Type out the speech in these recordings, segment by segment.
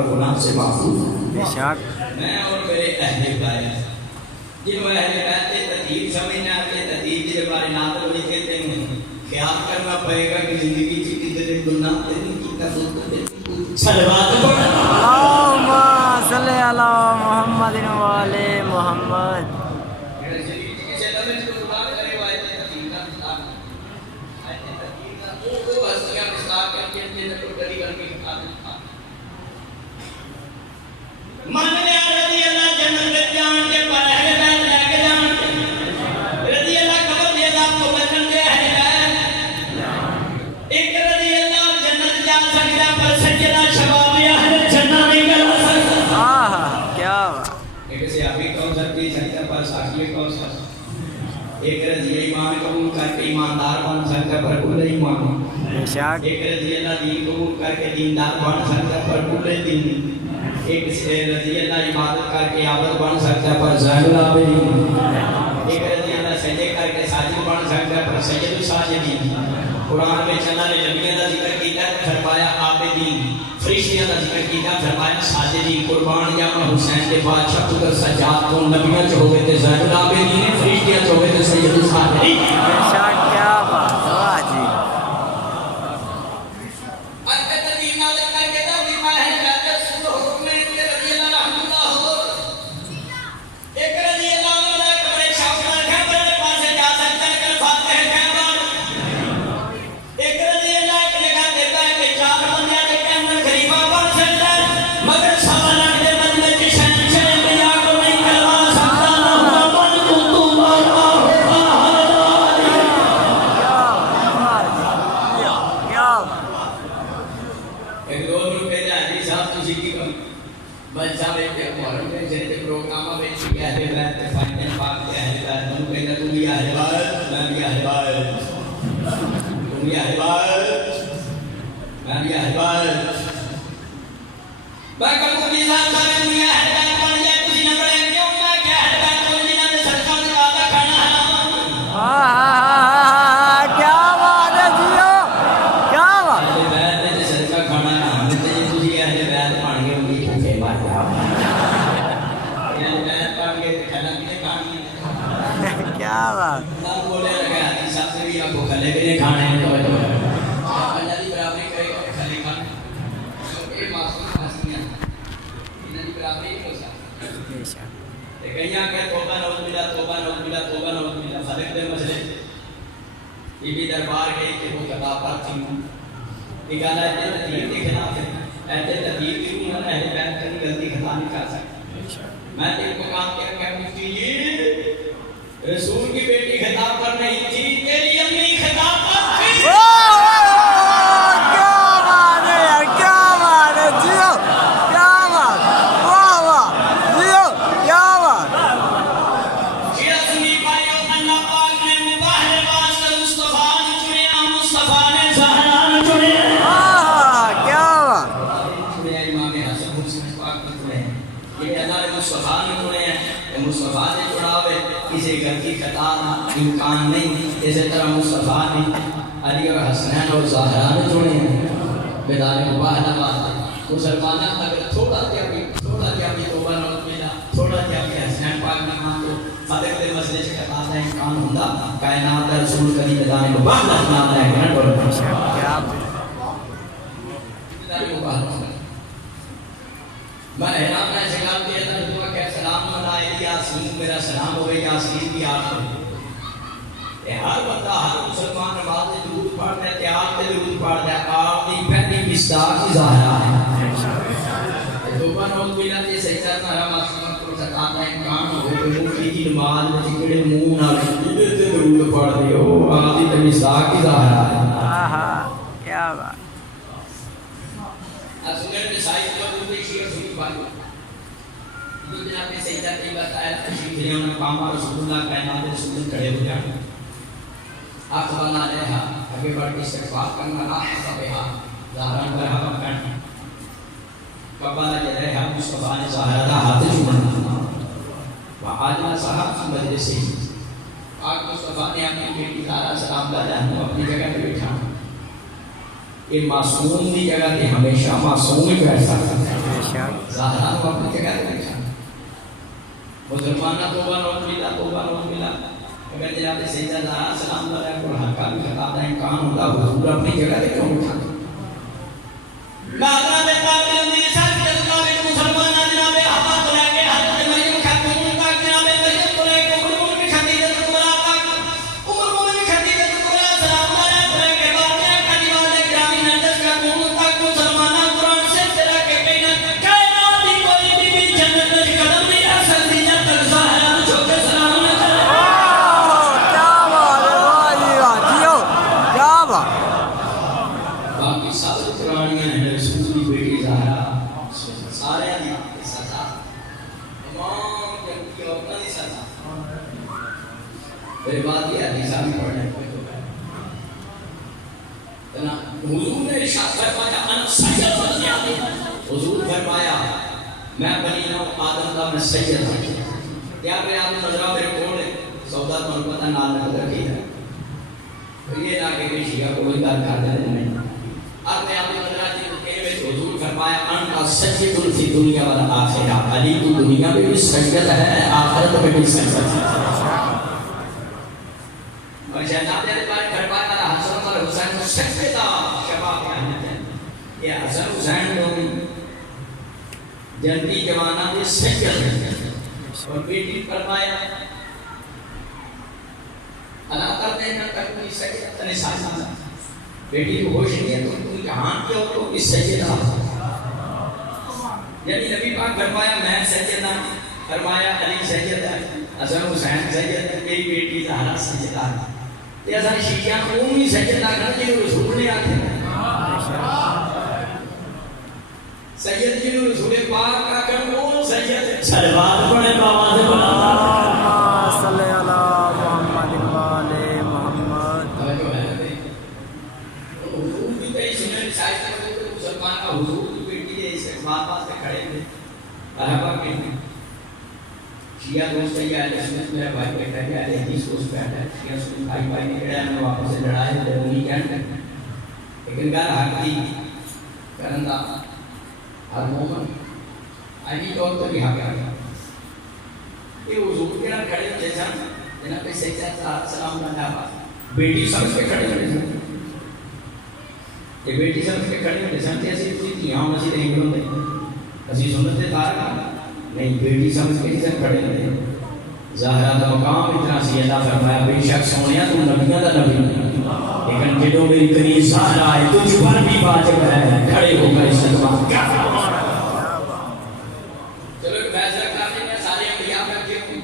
اور گناہ سے محفوظ ہیں۔ بے شک میں اور میرے اہل بیت جن اہل بیت کے ترتیب سمجھنا ہے، ترتیب کے بارے نازل ہوئی کہتے ہیں خیال کرنا پڑے گا کہ زندگی کی کتنے گناہ نہیں کیتا صلوات پڑھنا۔ اللہم صلی علی محمد و آل محمد۔ ایک رضی ایمان قبول کر کے ایماندار بن سکتا پر کل ایمان، ایک رضی اللہ دین قبول کر کے دیندار بن سکتا پر کل دین، ایک رضی اللہ عبادت کر کے عابد بن سکتا پر زاہد العابدین، ایک رضی اللہ سجدے کر کے ساجد بن سکتا پر سید الساجدین۔ قرآن میں اللہ نے نبیوں کا ذکر کیا فرمایا عابدین، فرشتیاں کا ذکر کیا فرمایا ساجدین۔ قربان جاواں حسین دے بادشاہ پتر سجاد کو نبیوں چ ہوے تے زاہد العابدین، فرشتیاں چ ہوے تے سید الساجدین۔ بے شک کیا بات ہے، واہ جی۔ یہ بھی دربار گئی کہ وہ کتابات تھی نکالا ہے تدبیر کے خلاف ہے، ایسے تدبیر کی انہوں نے اہل بیت کی غلطی خطا نہیں کر سکتا۔ میں تو ایک مقام کیا مفتی جی رسول کی بیٹی خطاب پر نہیں تھی، تیری امی خطاب پر تھی۔ کیا بات ہے یار، کیا بات ہے، جیو کیا بات، واہ واہ جیو کیا بات۔ کسی غلطی خطا امکان نہیں، اسی طرح مصطفیٰ نے علی اور حسنین اور زہرا نے چنے ہیں۔ بیدار مباہلہ بات ہے مسلمانہ اگر تھوڑا کیا بھی توبہ نوت ملا، تھوڑا کیا بھی حسنین پاک نے مان تو صدق دے مسئلے سے خطا دا امکان ہوندہ کائنات دا رسول کری بیدار مباہلہ اپنا ہے گھنٹ اور میں احرام میں سلام دیا تھا دعا کہ سلام علیہ یاسین، میرا سلام ہوئے یاسین کی آٹھ ہوئے۔ ہر بندہ ہر مسلمان نماز درود پڑھتا ہے، تیار تے درود پڑھتا ہے، آپ کی پہلی مصداق کی ظاہرہ ہے۔ توبہ نوز ملا تے سجدہ سارا معصومت کو سکاتا ہے امکان ہوئے مفتی کی نماز میں چکڑے منہ نہ لگے تے درود پڑھ دے ہو آپ کی مصداق کی ظاہرہ ہے۔ کیا بات۔ سنت میں سائز کو دوسری شیعہ سنی بات دو جناب نے سجدہ کی بتایا تشریف لے انہوں نے پاما رسول اللہ کائنات رسول کھڑے ہو جانا اخبرنا علیہا آگے بڑھ کے استغفار کرنا لا حسبہا ظاہران برہم کرنا قبالہ جلہا مصطفیٰ نے ظاہرہ دا ہاتھ چومنا وحاجہ صاحب کی مجلس سے آگ مصطفیٰ نے اپنی بیٹی زہرا سلام دا جانو اپنی جگہ پہ بٹھانا یہ معصوم دی جگہ تے ہمیشہ معصوم ہی بیٹھ سکتا ہے۔ زہرا کو اپنی جگہ پہ رکھا مسلمانہ توبہ نوز ملا اگر جناب سیدہ زہرا سلام علیہ کو حقا بھی خطاب دا امکان ہوتا حضور اپنی جگہ پہ کیوں اٹھا مہدرہ میں قابل اندی ساتھ کے قابل مسلمانہ جناب حبات لے کے حضرت مریم خاتون تک جناب مریم کو لے کے عمر مومن خدیجہ کبریٰ تک عمر مومن خدیجہ کبریٰ سلام علیہ کو لے کے باقیہ کلمات گرامی نجس خاتون تک مسلمانہ قرآن سے تیرا کے کہنا کائنات کی کوئی بھی جنت میں قدم نہیں آ سکتی جب تک زہرا چھوٹے سلام نہ کرے باقی سارے قرآنیاں ہیں رسول کی بیٹی زہرا سارے دی سزا تمام جنتی عورتوں کی سزا میری بات یہ حدیثہ بھی پڑھنے کو حضور نے ارشاد فرمایا انا سید حضور فرمایا میں بنی نو آدم کا میں سید ہوں کیا کہ آپ نظرہ میرے کول ہے سودا تو پتہ نال نظر کی ہے یہ نہ کہ شیعہ کو کوئی گل کر دے نہیں آپ نے آپ نظرہ کی میں حضور فرمایا ان سید فی دنیا والآخرہ علی تو دنیا میں بھی سید ہے آخرت میں بھی سید ہے اور شہزاد نے فرمایا حسن اور حسین کو سید شباب کہنا ہے یہ حسن حسین لوگ جنتی جوانہ کے سید ہیں اور بیٹی فرمایا اللہ کرتے ہیں تک کوئی سید نساء بیٹی کو ہوش نہیں ہے تو کوئی کہاں کی عورتوں کی سیدہ یعنی نبی پاک فرمایا میں سیدہ فرمایا علی سیدہ حسن حسین سیدہ میری بیٹی زہرا سیدہ یہ ایسا شیعہ عمومی سیدہ کرنے کے رسول نے آتے ہیں سید جی رسول پاک کا کرو سید سلوات پڑھے بابا سے بنا صلی اللہ محمد وعلى محمد حضور بھی کئی سنن شاید کرتے تو مسلمان کا حضور کی بیٹی ہے اس اقبال پاس سے کھڑے ہوئے عربہ کے شیعہ دوست ہے یا اہل سنت میرا بھائی بیٹھا ہے اہل حدیث دوست بیٹھا ہے شیعہ سنت بھائی نے کہا ہے میں واپس سے لڑائے تو انہی کہنے لیکن گھر حق دی کرندہ ہر مومن آئینی طور پر بھی حق ہے یہ حضور کے نام کھڑے ہوتے سن جناب سیدہ سلام علیہ بیٹی سمجھ کے کھڑے ہوتے سن یہ بیٹی سمجھ کے کھڑے ہوتے سن ایسی کوئی تھیاں مسجد نہیں بنتے اسی سنت تارکہ نہیں بیٹی سمجھ کے سن کھڑے ہوتے زہرا کا مقام اتنا سی اللہ فرمایا بے شک سونیا تو نبیوں کا نبی لیکن جدوں میری کنی زہرا ہے تجھ پر بھی واجب ہے کھڑے ہو کر استقبال کر چلو ایک فیصلہ کرنے میں سارے انبیاء بیٹھے ہوں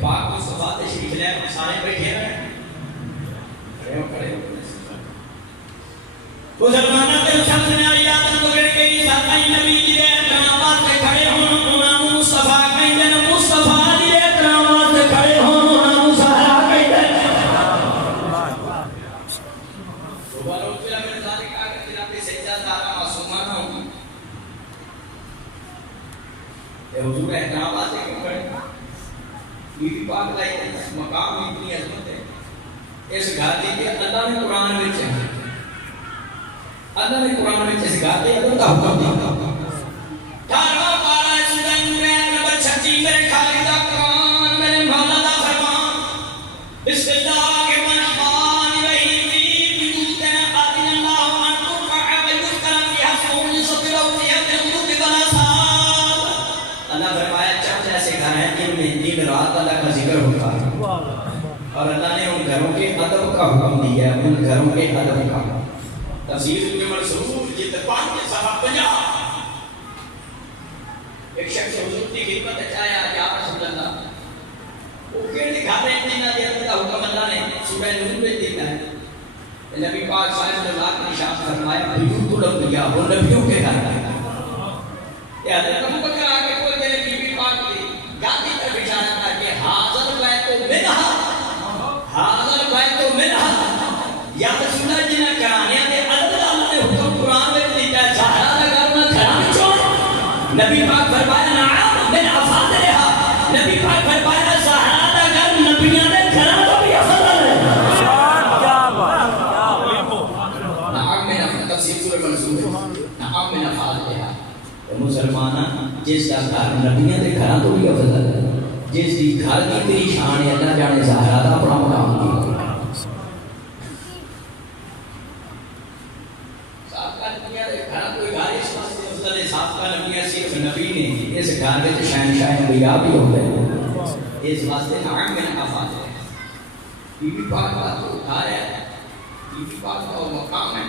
پاک مصطفیٰ تشریف لے سارے بیٹھے ہیں کھڑے ہو مسلمانوں کے شخص نے آیات کو گڑ کے یہ ساتھ نبی جی نے کرامات سے کھڑے ہوں امام مصطفیٰ کہیں دن مصطفیٰ جی نے کرامات سے کھڑے ہوں امام زہرا کہیں دن تو بارو کلا میں ذالک کہا کہ جناب سیدہ زہرا معصومہ نہ ہوگی یہ حضور احترامات سے کیوں کھڑے بی بی پاک لائی مقام اتنی عظمت ہے اس گھاتی کے اللہ نے قرآن میں چاہے اللہ نے قرآن میں جیسے گاتے ہیں اللہ کا حکم دیا تاروا پارا سورہ نورین نمبر 36 میرے خالدہ قرآن میرے مولا دا فرمان بسم اللہ کے الرحمن الرحیم بیوتنا آتنا اللہ ان ترفع ویذکر فیہا اسمہ یسبح فیہا بالغدو والآصال اللہ فرمایا چند ایسے گھر ہیں جن میں دن رات اللہ کا ذکر ہوتا ہے اور اللہ نے ان گھروں کے ادب کا حکم دیا ہے ان گھروں کے ادب کا تفسیر ابن منصور جلد 5 کے صفحہ 50 ایک شخص حضور کی خدمت چاہیا یا رسول اللہ وہ کیڑے گھر ہیں جنہاں دے اندر حکم اللہ نے سورہ نور میں دینا ہے نبی پاک صلی اللہ علیہ وسلم نے ارشاد فرمایا بیوت الانبیاء وہ نبیوں کے گھر ہیں یہ حضرت ابو بکر آگے کوئی میرے بی بی پاک کی گاتی طرف اشارہ کر کے حاضر بیت منہا حاضر بیت منہا یا رسول اللہ جنہ کرانیاں دے نبی پاک فرمایا نعم من افاضلها نبی پاک فرمایا زہرا دا گھر نبیوں نے گھراں تو بھی افضل ہے شان کیا بات نعم من افاضل تفسیر سورہ منصور نعم من افاضلہ مسلمان جس کا گھر نبیوں کے گھر تو بھی افضل ہے جس کی گھر کی تیری شان ہے اللہ جانے زہرا دا اپنا مقام کی سابقہ نبیوں کے گھر کوئی گھر اس واسطے افضل ہے سابقہ نبیوں صرف نبی نے اس گھر میں شہنشاہ انبیاء بھی ہوتے ہیں اس واسطے نعم من افاضلہ بی بی پاک کا تو گھر ہے بی بی پاک کا وہ مقام ہے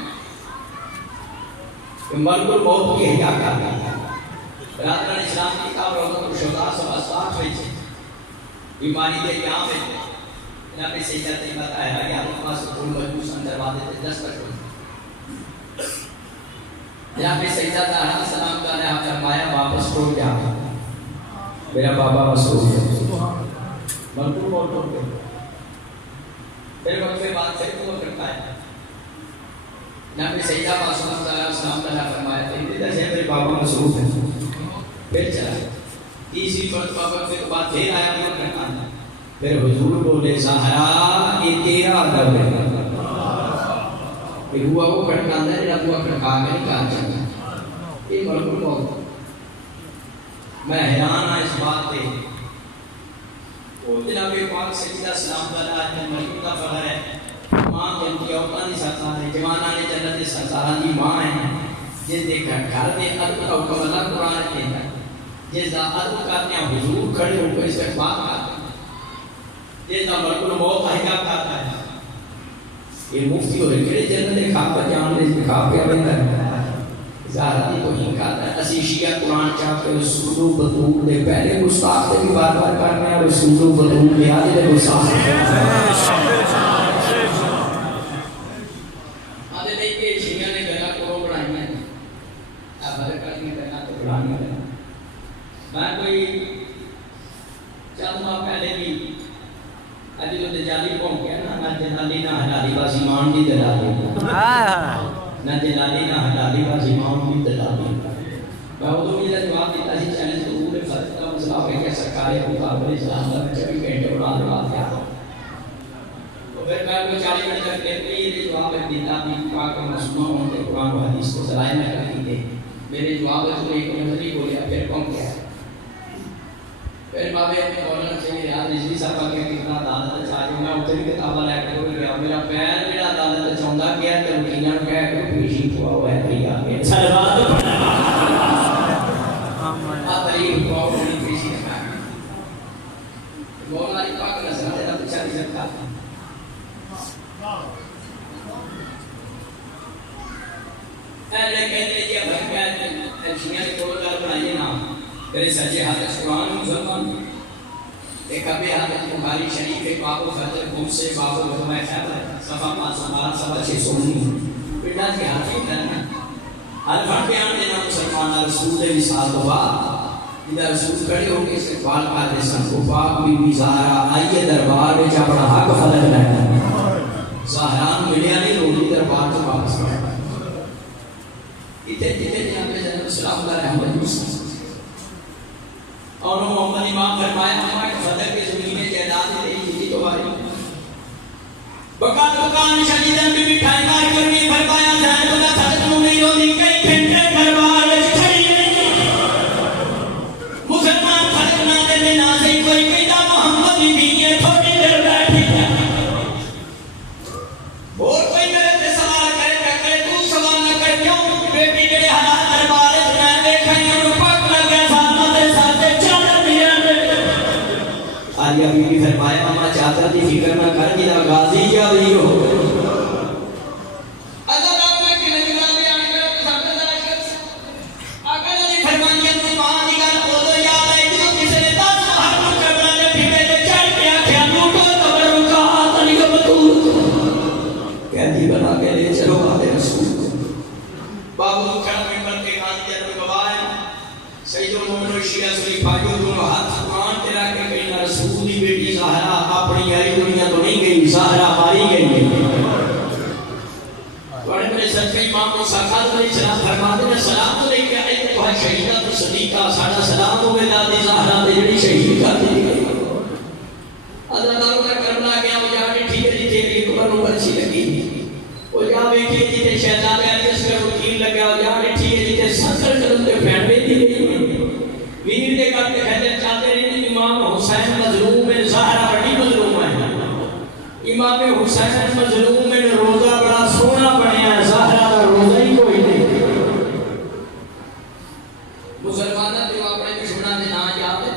کہ ملک الموت کی حیا کرتا ہے برادران اسلام کی کتاب روضۃ الشہداء صفحہ 60 میں بیماری دے یہاں میں جناب سیدہ طیبہ طاہرہ یا پاس پھول مجبوس اندر وعدے تے دستک ہوئی جناب سیدہ طاہرہ سلام کا نے فرمایا واپس کو جا میرا بابا مسعود ہے ملک الموت ہو گیا پھر وقت کے بعد پھر وہ کرتا ہے جناب سیدہ معصومہ سلام کا نے فرمایا تیرے سے میرے بابا مسعود ہے پھر چلا تیسری مرتبہ وقت کے بعد پھر آیا وہ کرتا ہے پھر حضور بولے زہرا یہ تیرا ادب ہے کہ ہوا وہ کھڑکا ہے جب ہوا کھڑکا کے نہیں کہا چاہتا یہ ملک الموت میں حیران ہوں اس بات پہ وہ جناب پاک سیدہ سلام اللہ نے ملک کا فخر ہے ماں جنتی عورتاں دی سرکار ہے جواناں نے جنت دی سرکاراں دی ماں ہے جس دے گھر میں ادب کا حکم اللہ قرآن کہتا ہے جس دا ادب کرتے ہیں حضور کھڑے ہو کر استقبال کرتے ہیں جس دا ملک الموت حجاب کرتا ہے یہ مفتی ہو رہے کھڑے جنت دے خواب پر جان لے خواب پہ بندہ ہے زہرا تو ہی کہتا ہے اسی شیعہ قرآن چاہتے ہیں رسول و بطول دے پہلے گستاخ دے بھی بار بار کرنے ہیں رسول و بطول دے آدھے دے گستاخ دے آدھے نہیں کہ شیعہ نے گھر کو بڑھائی ہیں اب ہر کرنی گھر تو بڑھانی ہے میں کوئی چند ماہ پہلے بھی ابھی تو دجالی پہنچ گیا نہ جلالی نہ حلالی بازی مان دی دلالی نہ جلالی نہ حلالی بازی مان دی دلالی میں وہ تو میرا جواب دیتا سی چینل تو پورے فرق کا مسئلہ ہے کہ سرکار مقابل اسلام کا 24 گھنٹے اڑا دوا دیا تو پھر میں کو 40 منٹ تک یہ جواب دیتا بھی پاک مسلمان ہوتے قرآن و حدیث کو ذرائع میں کہیں گے میرے جواب ہے تو ایک نظری بولیا پھر کون کیا پھر بابے اپنے مولانا سے میرے یاد رضوی صاحب کا کتنا عدالت چاہیے میں اتنے کتابہ لے کے ہو گیا میرا پیر میرا عدالت چاہتا گیا تو وکیلاں نے کہا کہ پیشی ہوا ہوا ہے بھائی آگے سلوات پڑھنا تاریخ کو اپنی پیشی رکھا مولانا پاک نظر تیرا پیچھا نہیں سکتا کہتے ہیں کہ اب ہم کہتے ہیں شیعہ نے کوئی گل بنائیے نا تیرے سچے ہاتھ قرآن مسلمان ایک ابھی ہاتھ بخاری شریف ایک باب و فضل خود سے باب و حکمہ خیبر صفحہ 512 صفحہ 619 پنڈا کی حاکم کرنا الفان بیان دینا مسلمان رسول وصال تو بعد ادھر رسول کھڑے ہو کے استقبال کرتے سن کو پاک بی بی زہرا آئیے دربار میں اپنا حق فلک لینا زہران ملیا نہیں روڑی دربار تو واپس کرنا اتنے جناب جناب سلام اللہ رحمت مسلم اور محمد امام فرمایا ہمارے فضل کے زمین جائیداد میں تیری جیتی تو باری بکات بکان شدیدن بھی مٹھائی مار کرنی فرمایا زہر بلا صدق ممیروں دی کئی گھنٹے دربار کھڑی نہیں مسلمان فضل نہ دے دینا سے کوئی کہتا محمد بھی یہ تھوڑی دیر بیٹھی ہے اور کوئی میرے سے سوال کرے کہ تو سوال نہ کر کیوں بیٹی میرے حالات دربار میں دیکھیں انہوں پاک لگے سامنے ساتھ آلیا بی بی فرمایا ماما چادر دی فکر نہ کر جدا غازی کیا بھی ہو اللہ رب میں کہ نہیں جلال بیان کرو تو سب سے ذرا آقا نے فرمایا تو ماں دی گل او دو یاد ہے جو کسی نے 10 ہر کو کرنا نے پھیرے تے چڑھ کے آکھیا لوٹو تبرکات علی بطول قیدی بنا کے لے چلو آدھے رسول بابو کھڑا ممبر کے خان جنو گواہ سید المومن شیعہ سلی فاجو دونوں ہاتھ قرآن تیرا کہ کہیں نہ رسول دی بیٹی زہرا اپنی یاری دنیا تو نہیں گئی زہرا ماری گئی بڑے بڑے سچے امام کو ساکھات علیہ السلام فرماتے ہیں سلام تو نہیں کہ آئیت کو ہے شہیدہ تو صدیقہ ساڑھا سلام ہو گئے دادی زہرا تے جڑی شہید کر دی گئی اللہ تعالیٰ کا کرنا گیا وہ جا بیٹھی ہے جی تیری قبر نو اچھی لگی وہ جا بیٹھی ہے جی تے شیطان ہے جس کا وکیل حسین مظلوم میں روزہ بڑا سونا بنیا ہے، زہرا کا روزہ ہی کوئی نہیں۔ مسلمانہ جو اپنے دشمنوں کے نام یاد ہے،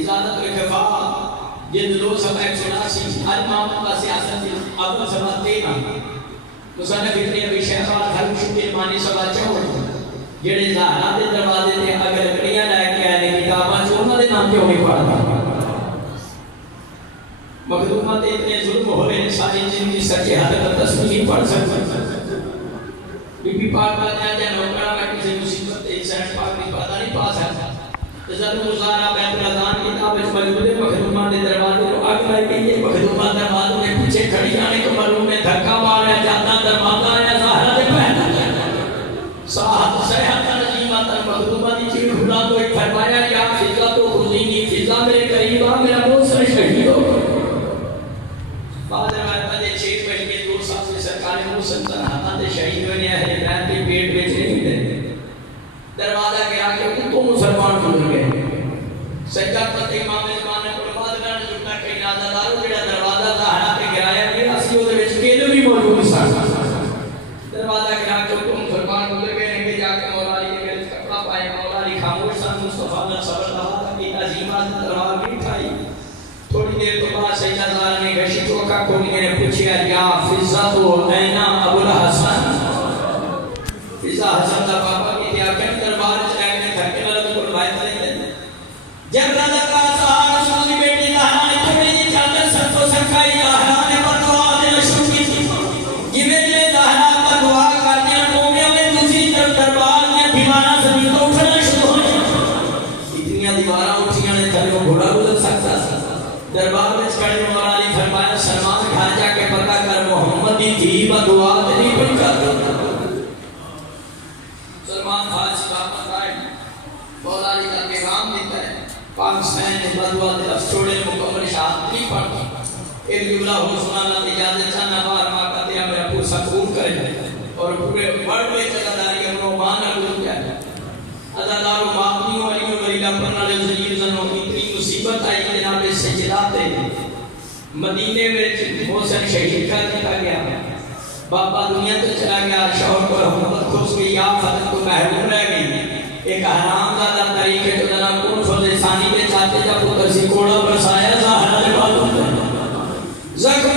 اجازت الخفا جلد 287 المام کا سیاست اول سبا 13 مصنف ابن ابی شیبہ حرمشد المانی سبا 64 جڑے زہرا دے دروازے تے اگر لکڑیاں لے کے آئے کتاباں چ انہاں دے نام کیوں نہیں پڑھدا؟ مخدومہ تے اتنے ظلم ہوئے ہیں، ساری زندگی سچے حد تک تصویر نہیں پڑھ سکتے۔ بی بی پاک کا جا نوکرا میں کسی مصیبت تے حسین پاک نہیں پتہ نہیں پا سکتا۔ عزت گزارا بیت الرحمن کتاب وچ موجود ہے، مخدومہ دے دروازے کو اگ لگ گئی ہے، مخدومہ دروازے کے پیچھے کھڑی آنے کو مرحوم نے دھکا مارا، جاتا دروازہ آیا زہرا دے پہنا صاحب صحت نظیمہ تر مخدومہ دی چیخ خدا تو ایک فرمایا یا فضا تو خزینی فضا میرے قریب آ میرا موسر شہید ہو۔ بعد روایت میں 6 مہینے 2 سال سے سرکار موسن تنہا دے شہید ہوئے اہل بیت کے پیٹ بیچ نہیں دے دروازہ گرا کے ان کو مسلمان گزر گئے۔ سجدہ پتے امام زمانے کو بعد میں جھوٹا کہیں نازا دارو جڑا دروازہ زہرا تے گرایا گیا اسی وہ دے وچ کیلو بھی موجود سن۔ دروازہ گرا کے ان مسلمان گزر گئے کہ جا کے مولا علی کے گلے کپڑا پائے، مولا علی خاموش سن، مصطفیٰ نے صبر رہا کہ عظیمہ تلوار نہیں اٹھائی۔ تھوڑی دیر تو بعد سیدہ زہرا نے گشی چوکا کھولی نے پوچھا یا فضا تو اینا ابو الحسن، فضا حسن کا پاپا کی کیا کہ دربار چلے گئے تھکے لگے کو روایت نہیں ہے۔ جب رضا کا سہارا رسول کی بیٹی زہرا نے تھوڑی جی چادر سر کو سکھائی، زہرا نے بدعا دینا شروع کی تھی۔ جویں جویں زہرا بدعا کر دیا قومیوں میں دوسری طرف دربار میں دیواراں زمین تو اٹھنا شروع ہو گئی۔ اتنی دیواراں اٹھیاں نے تھلے گھوڑا گزر سکتا تھا۔ دربار میں کھڑے مولا علی فرمایا سلمان گھر جا کے پتہ کر محمد دی تھی بدعا نہیں پڑھ کرتا۔ سلمان خان سلامت آئے مولا علی کا پیغام دیتا ہے پاک حسین نے بدعا دے لفظ چھوڑے مکمل شہادت نہیں پڑھتا۔ ایک جملہ ہو سنانا اجازت چاہنا بار ماں کا دیا میرا پورسا قبول کرے اور پورے ورلڈ میں چلاداری کے منو مانا گزر گیا ہے۔ ازادارو معافنیوں علیوں ولیلہ پرنالے زنیر زنوں اتنی مصیبت آئی جناب سجداتے مدینے میں محسن شہید کر دیا گیا۔ باپا دنیا تو چلا گیا، شوہر کو رحمت خوش گئی، آفت کو محروم رہ گئی۔ ایک حرام زادہ طریقے تو جناب کون فضل ثانی میں چاہتے جب پتر سی کوڑا برسایا زہرا نے معلوم ہے۔ زخم